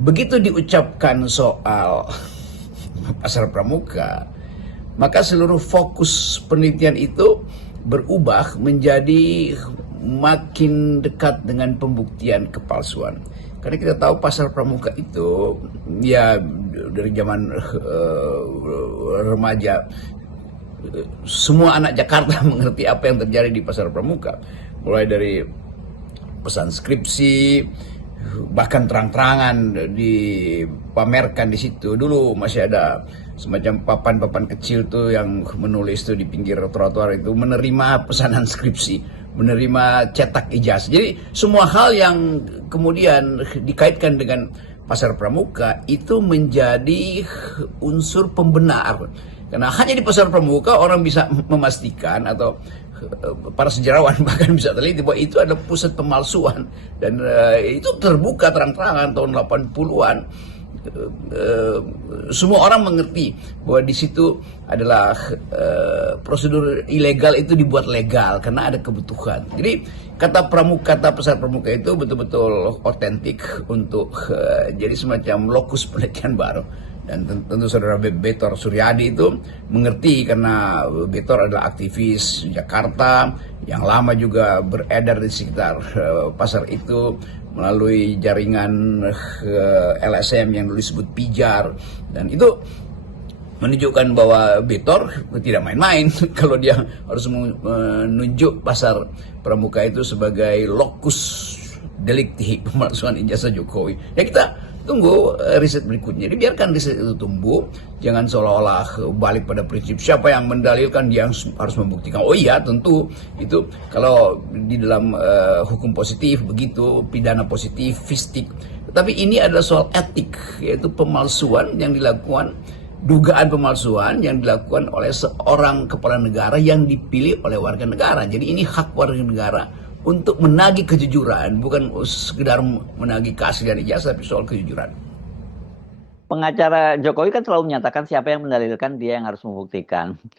begitu diucapkan soal pasar pramuka, maka seluruh fokus penelitian itu berubah menjadi makin dekat dengan pembuktian kepalsuan. Karena kita tahu pasar pramuka itu ya dari zaman remaja, semua anak Jakarta mengerti apa yang terjadi di pasar pramuka, mulai dari pesan skripsi, bahkan terang-terangan dipamerkan di situ. Dulu masih ada semacam papan-papan kecil tuh yang menulis tuh di pinggir trotoar itu, menerima pesanan skripsi, menerima cetak ijazah. Jadi semua hal yang kemudian dikaitkan dengan pasar pramuka itu menjadi unsur pembenar. Karena hanya di pasar pramuka orang bisa memastikan, atau para sejarawan bahkan bisa teliti bahwa itu adalah pusat pemalsuan, dan itu terbuka terang-terangan tahun 80-an. Semua orang mengerti bahwa di situ adalah prosedur ilegal itu dibuat legal karena ada kebutuhan. Jadi kata pramuka, kata pasar pramuka itu betul-betul otentik untuk jadi semacam lokus penelitian baru. Dan tentu saudara Betor Suryadi itu mengerti, karena Betor adalah aktivis Jakarta yang lama juga beredar di sekitar pasar itu melalui jaringan LSM yang dulu disebut Pijar, dan itu menunjukkan bahwa Betor tidak main-main kalau dia harus menunjuk pasar pramuka itu sebagai lokus delikti pemalsuan ijazah Jokowi. Ya kita tunggu riset berikutnya. Dibiarkan riset itu tumbuh, jangan seolah-olah balik pada prinsip siapa yang mendalilkan dia harus membuktikan. Oh iya, tentu itu kalau di dalam hukum positif begitu, pidana positif, fisik. Tetapi ini adalah soal etik, yaitu pemalsuan yang dilakukan, dugaan pemalsuan yang dilakukan oleh seorang kepala negara yang dipilih oleh warga negara. Jadi ini hak warga negara untuk menagih kejujuran, bukan sekedar menagih keaslian ijazah, tapi soal kejujuran. Pengacara Jokowi kan selalu menyatakan siapa yang mendalilkan dia yang harus membuktikan.